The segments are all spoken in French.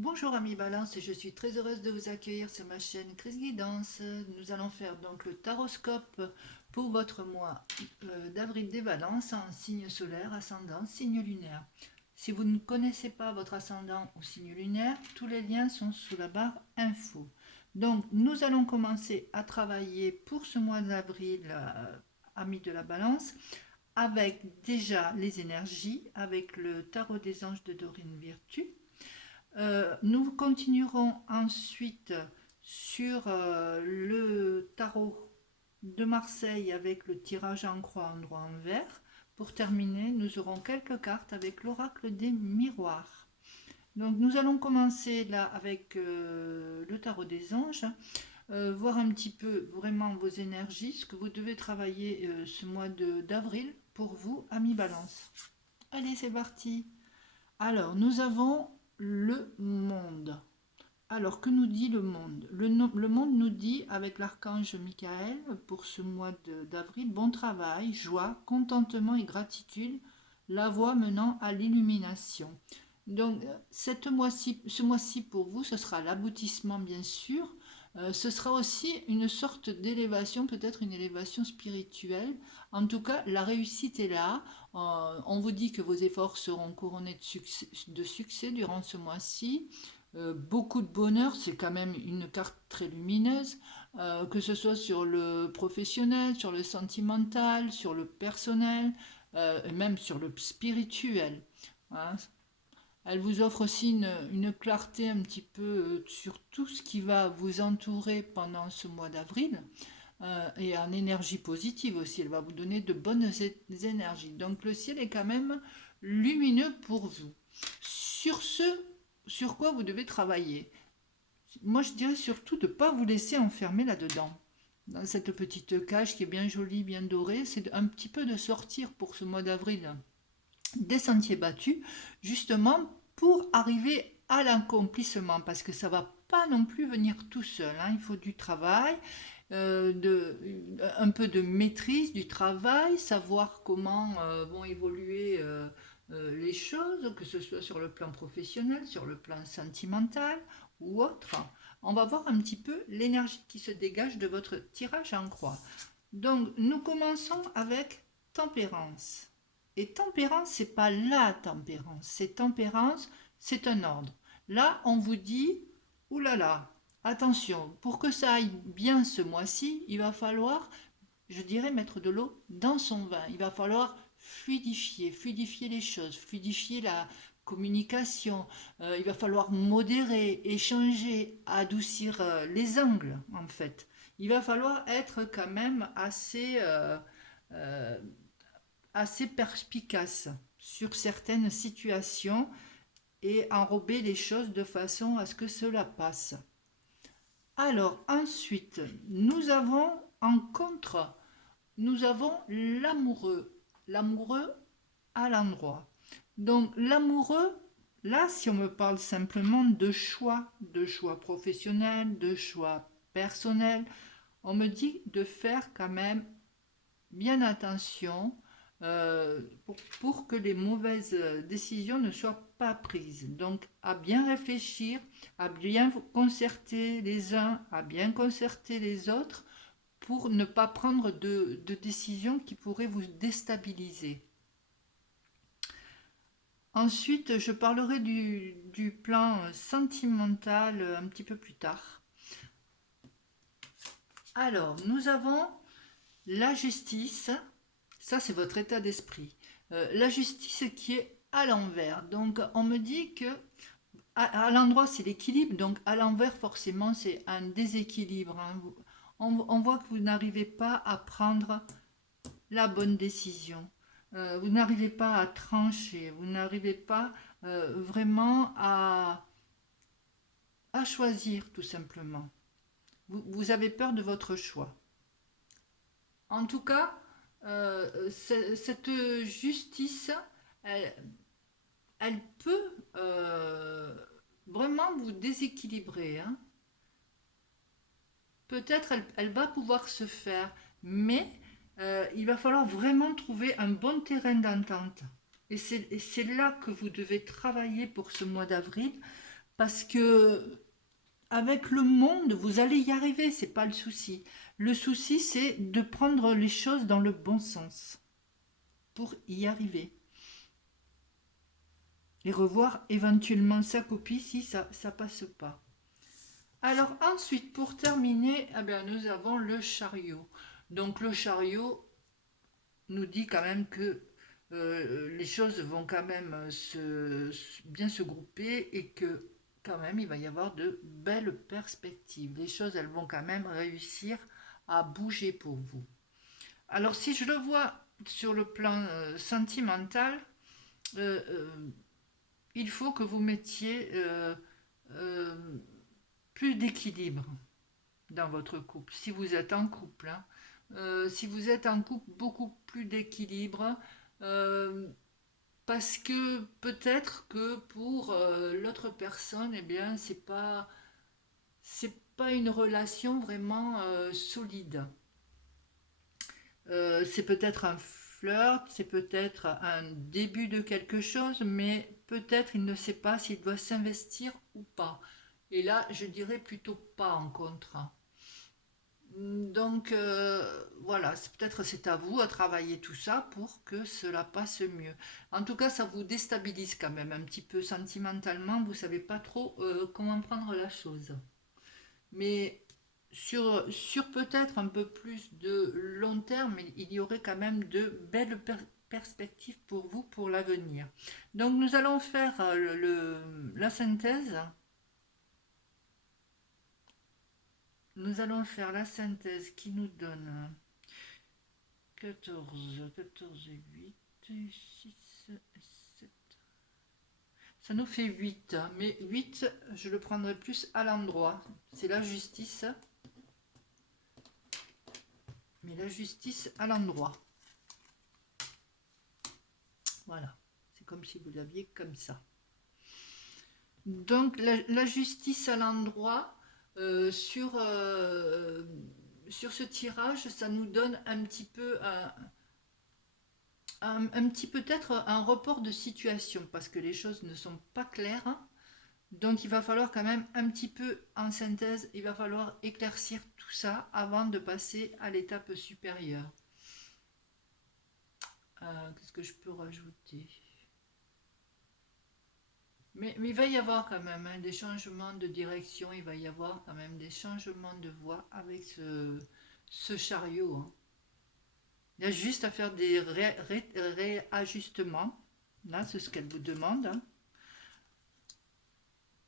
Bonjour amis Balance, et je suis très heureuse de vous accueillir sur ma chaîne Chris Guidance. Nous allons faire donc le taroscope pour votre mois d'avril des Balances en signe solaire, ascendant, signe lunaire. Si vous ne connaissez pas votre ascendant ou signe lunaire, tous les liens sont sous la barre info. Donc nous allons commencer à travailler pour ce mois d'avril, amis de la Balance, avec déjà les énergies, avec le tarot des anges de Dorine Virtue. Nous continuerons ensuite sur le tarot de Marseille avec le tirage en croix en droit envers. Pour terminer, nous aurons quelques cartes avec l'oracle des miroirs. Donc nous allons commencer là avec le tarot des anges, voir un petit peu vraiment vos énergies, ce que vous devez travailler ce mois d'avril pour vous, amis Balance. Allez, c'est parti. Alors, nous avons le monde. Alors, que nous dit le monde? Le monde nous dit, avec l'archange Michael, pour ce mois d'avril, bon travail, joie, contentement et gratitude, la voie menant à l'illumination. Donc, ce mois-ci pour vous, ce sera l'aboutissement, bien sûr. Ce sera aussi une sorte d'élévation, peut-être une élévation spirituelle. En tout cas, la réussite est là. On vous dit que vos efforts seront couronnés de succès durant ce mois-ci. Beaucoup de bonheur, c'est quand même une carte très lumineuse, que ce soit sur le professionnel, sur le sentimental, sur le personnel, et même sur le spirituel. Hein. Elle vous offre aussi une clarté un petit peu sur tout ce qui va vous entourer pendant ce mois d'avril. Et en énergie positive aussi, elle va vous donner de bonnes énergies. Donc le ciel est quand même lumineux pour vous. Sur ce, sur quoi vous devez travailler? Moi je dirais surtout de ne pas vous laisser enfermer là-dedans. Dans cette petite cage qui est bien jolie, bien dorée, c'est un petit peu de sortir pour ce mois d'avril des sentiers battus, justement pour arriver à l'accomplissement, parce que ça va pas non plus venir tout seul, hein. Il faut du travail, un peu de maîtrise du travail, savoir comment vont évoluer les choses, que ce soit sur le plan professionnel, sur le plan sentimental ou autre. On va voir un petit peu l'énergie qui se dégage de votre tirage en croix. Donc, nous commençons avec tempérance. Et tempérance, c'est pas la tempérance. C'est tempérance, c'est un ordre. Là, on vous dit, oulala, attention, pour que ça aille bien ce mois-ci, il va falloir, je dirais, mettre de l'eau dans son vin. Il va falloir fluidifier les choses, fluidifier la communication. Il va falloir modérer, échanger, adoucir les angles, en fait. Il va falloir être quand même euh, assez perspicace sur certaines situations et enrober les choses de façon à ce que cela passe. Alors ensuite, nous avons en contre, nous avons l'amoureux à l'endroit. Donc l'amoureux, là, si on me parle simplement de choix professionnels, de choix personnels, on me dit de faire quand même bien attention pour que les mauvaises décisions ne soient pas prises. Donc à bien réfléchir, à bien concerter les uns, à bien concerter les autres pour ne pas prendre de décisions qui pourraient vous déstabiliser. Ensuite, je parlerai du plan sentimental un petit peu plus tard. Alors, nous avons la justice, ça c'est votre état d'esprit. La justice qui est à l'envers. Donc on me dit que à l'endroit c'est l'équilibre, donc à l'envers forcément c'est un déséquilibre, hein. On voit que vous n'arrivez pas à prendre la bonne décision. Vous n'arrivez pas à trancher, vous n'arrivez pas vraiment à choisir tout simplement. Vous avez peur de votre choix. En tout cas, cette justice, elle, elle peut vraiment vous déséquilibrer, hein. Peut-être elle va pouvoir se faire, mais il va falloir vraiment trouver un bon terrain d'entente. Et c'est là que vous devez travailler pour ce mois d'avril, parce que avec le monde, vous allez y arriver, c'est pas le souci. Le souci, c'est de prendre les choses dans le bon sens pour y arriver. Et revoir éventuellement sa copie si ça passe pas. Alors ensuite, pour terminer, eh bien, nous avons le chariot. Donc le chariot nous dit quand même que les choses vont quand même bien se grouper et que quand même il va y avoir de belles perspectives. Les choses, elles vont quand même réussir à bouger pour vous. Alors si je le vois sur le plan sentimental, euh, euh, il faut que vous mettiez euh, plus d'équilibre dans votre couple. Si vous êtes en couple, hein. Si vous êtes en couple, beaucoup plus d'équilibre. euh, Parce que peut-être que pour l'autre personne, eh bien, c'est pas une relation vraiment solide. C'est peut-être un flirt, c'est peut-être un début de quelque chose, mais peut-être il ne sait pas s'il doit s'investir ou pas. Et là, je dirais plutôt pas en contrat. Donc voilà, peut-être c'est à vous à travailler tout ça pour que cela passe mieux. En tout cas, ça vous déstabilise quand même un petit peu sentimentalement, vous savez pas trop comment prendre la chose. Mais sur peut-être un peu plus de long terme, il y aurait quand même de belles perspectives pour vous pour l'avenir. Donc nous allons faire la synthèse. Nous allons faire la synthèse qui nous donne 14 et 8, 6 et 7. Ça nous fait 8, hein, mais 8, je le prendrai plus à l'endroit. C'est la justice. Mais la justice à l'endroit. Voilà. C'est comme si vous l'aviez comme ça. Donc la justice à l'endroit, sur ce tirage, ça nous donne un petit peu un petit peut-être un report de situation parce que les choses ne sont pas claires. Donc il va falloir quand même un petit peu en synthèse, il va falloir éclaircir tout ça avant de passer à l'étape supérieure. Qu'est-ce que je peux rajouter? Mais il va y avoir quand même des changements de direction, il va y avoir quand même des changements de voie avec ce chariot. Hein. Il y a juste à faire des réajustements. Là, c'est ce qu'elle vous demande. Hein.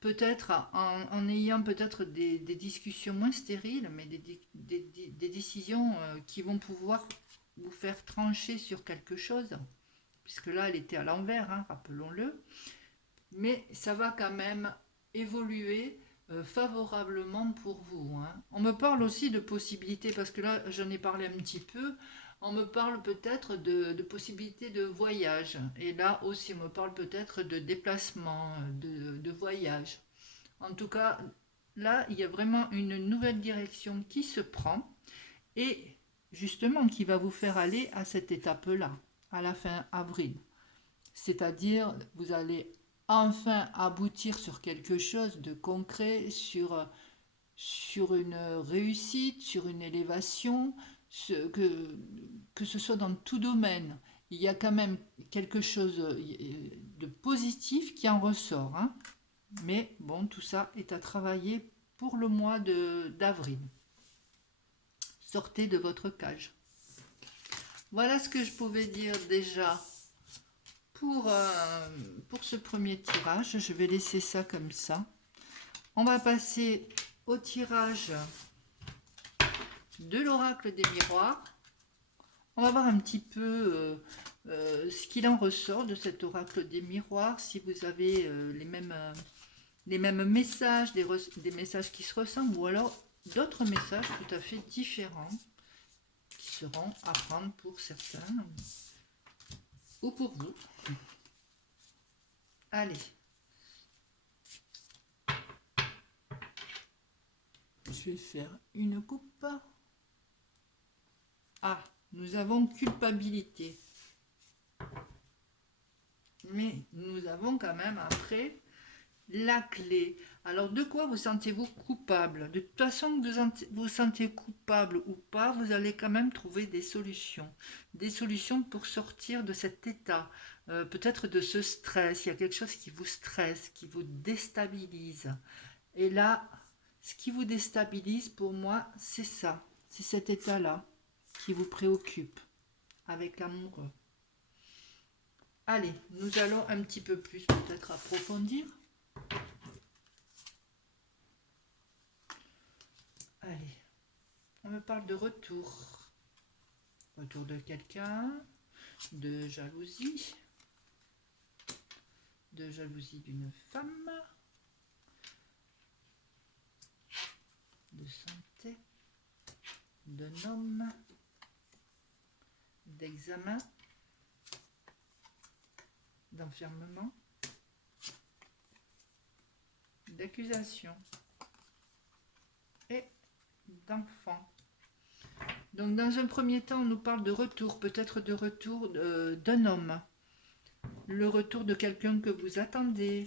Peut-être en ayant peut-être des discussions moins stériles, mais des décisions qui vont pouvoir vous faire trancher sur quelque chose. Puisque là, elle était à l'envers, hein, rappelons-le. Mais ça va quand même évoluer favorablement pour vous. Hein. On me parle aussi de possibilités, parce que là j'en ai parlé un petit peu, on me parle peut-être de possibilités de voyage. Et là aussi on me parle peut-être de déplacement, de voyage. En tout cas, là il y a vraiment une nouvelle direction qui se prend et justement qui va vous faire aller à cette étape-là, à la fin avril. C'est-à-dire, vous allez enfin aboutir sur quelque chose de concret, sur une réussite, sur une élévation, que ce soit dans tout domaine. Il y a quand même quelque chose de positif qui en ressort. Hein. Mais bon, tout ça est à travailler pour le mois d'avril. Sortez de votre cage. Voilà ce que je pouvais dire déjà pour ce premier tirage. Je vais laisser ça comme ça. On va passer au tirage de l'oracle des miroirs. On va voir un petit peu ce qu'il en ressort de cet oracle des miroirs. Si vous avez les mêmes messages, des messages qui se ressemblent, ou alors d'autres messages tout à fait différents qui seront à prendre pour certains ou pour vous. Allez. Je vais faire une coupe. Ah, nous avons culpabilité. Mais nous avons quand même après la clé. Alors, de quoi vous sentez-vous coupable? De toute façon, que vous sentez coupable ou pas, vous allez quand même trouver des solutions. Des solutions pour sortir de cet état, peut-être de ce stress. Il y a quelque chose qui vous stresse, qui vous déstabilise. Et là, ce qui vous déstabilise, pour moi, c'est ça. C'est cet état-là qui vous préoccupe avec l'amoureux. Allez, nous allons un petit peu plus peut-être approfondir. Allez, on me parle de retour. Retour de quelqu'un, de jalousie d'une femme, de santé, d'un homme, d'examen, d'enfermement, d'accusation et d'enfant. Donc dans un premier temps, on nous parle de retour, peut-être de retour d'un homme, le retour de quelqu'un que vous attendez.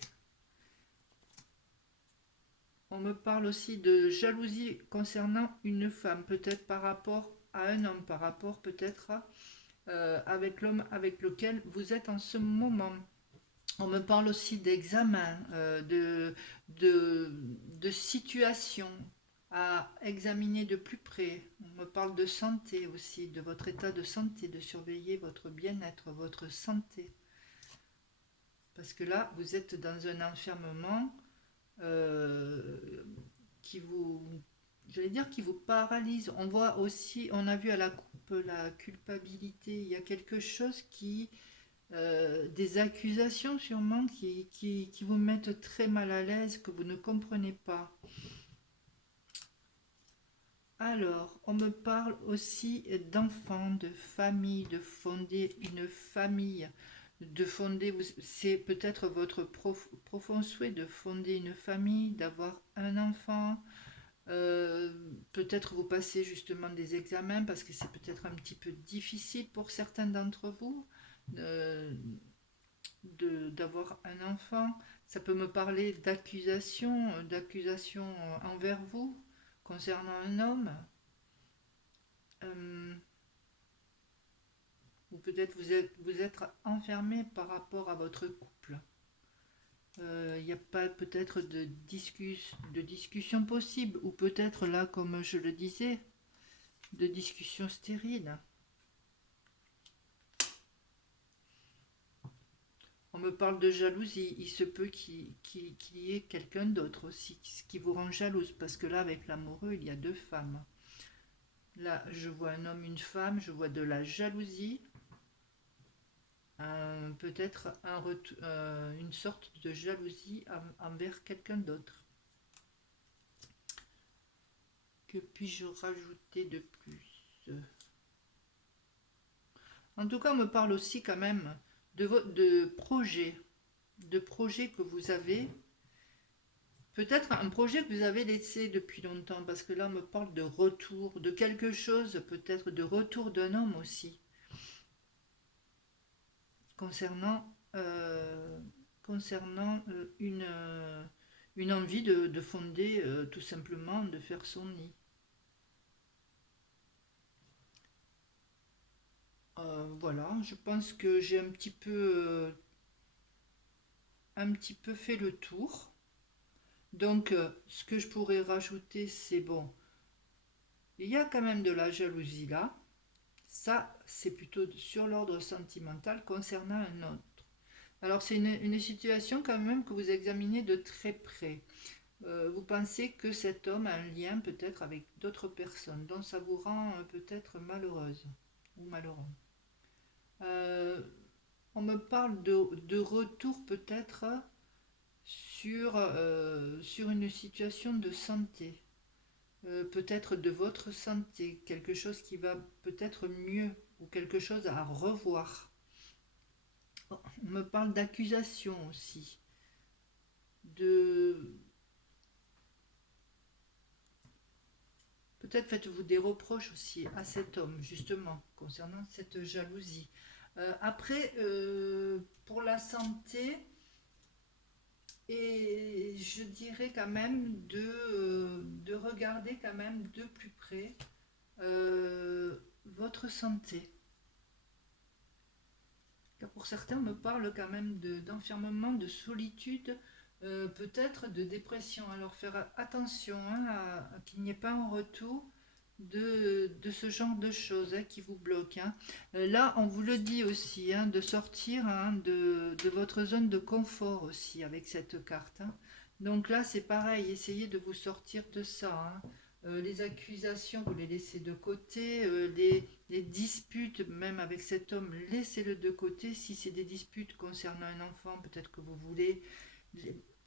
On me parle aussi de jalousie concernant une femme, peut-être par rapport à un homme, par rapport peut-être avec l'homme avec lequel vous êtes en ce moment. On me parle aussi d'examen, de situation à examiner de plus près. On me parle de santé aussi, de votre état de santé, de surveiller votre bien-être, votre santé. Parce que là, vous êtes dans un enfermement qui vous, j'allais dire, qui vous paralyse. On voit aussi, on a vu à la coupe la culpabilité. Il y a quelque chose qui des accusations sûrement qui vous mettent très mal à l'aise, que vous ne comprenez pas. Alors, on me parle aussi d'enfants, de famille, de fonder une famille, de fonder, c'est peut-être votre profond souhait de fonder une famille, d'avoir un enfant. Peut-être vous passez justement des examens parce que c'est peut-être un petit peu difficile pour certains d'entre vous. Euh, d'avoir un enfant. Ça peut me parler d'accusation envers vous concernant un homme. Euh, ou peut-être vous êtes enfermé par rapport à votre couple. Il n'y a pas peut-être de discussion possible, ou peut-être là, comme je le disais, de discussion stérile. On me parle de jalousie, il se peut qu'il y ait quelqu'un d'autre aussi, ce qui vous rend jalouse, parce que là, avec l'amoureux, il y a deux femmes. Là, je vois un homme, une femme, je vois de la jalousie, peut-être une sorte de jalousie envers quelqu'un d'autre. Que puis-je rajouter de plus? En tout cas, on me parle aussi quand même de projets que vous avez. Peut-être un projet que vous avez laissé depuis longtemps, parce que là, on me parle de retour, de quelque chose, peut-être de retour d'un homme aussi, concernant, euh, concernant une envie de fonder, tout simplement, de faire son nid. Voilà, je pense que j'ai un petit peu fait le tour. Donc, ce que je pourrais rajouter, c'est bon, il y a quand même de la jalousie là. Ça, c'est plutôt sur l'ordre sentimental concernant un autre. Alors, c'est une situation quand même que vous examinez de très près. Vous pensez que cet homme a un lien peut-être avec d'autres personnes, dont ça vous rend peut-être malheureuse ou malheureux. Euh, on me parle de retour peut-être sur une situation de santé, peut-être de votre santé, quelque chose qui va peut-être mieux ou quelque chose à revoir. On me parle d'accusation aussi, de peut-être faites-vous des reproches aussi à cet homme justement concernant cette jalousie. Après, pour la santé, Et je dirais quand même de regarder quand même de plus près votre santé. Car pour certains, on me parle quand même d'enfermement, de solitude, peut-être de dépression. Alors faire attention hein, à qu'il n'y ait pas un retour de ce genre de choses hein, qui vous bloquent. Hein. Là, on vous le dit aussi, hein, de sortir hein, de votre zone de confort aussi avec cette carte. Hein. Donc là, c'est pareil, essayez de vous sortir de ça. Hein. Les accusations, vous les laissez de côté. Les disputes, même avec cet homme, laissez-le de côté. Si c'est des disputes concernant un enfant, peut-être que vous voulez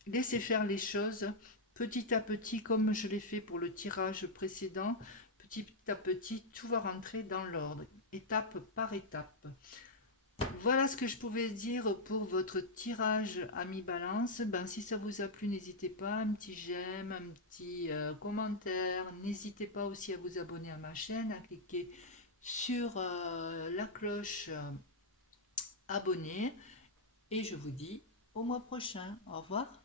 laisser faire les choses petit à petit, comme je l'ai fait pour le tirage précédent. Petit à petit, tout va rentrer dans l'ordre, étape par étape. Voilà ce que je pouvais dire pour votre tirage ami balance. Ben, si ça vous a plu, n'hésitez pas, un petit j'aime, un petit commentaire. N'hésitez pas aussi à vous abonner à ma chaîne, à cliquer sur la cloche abonner. Et je vous dis au mois prochain. Au revoir.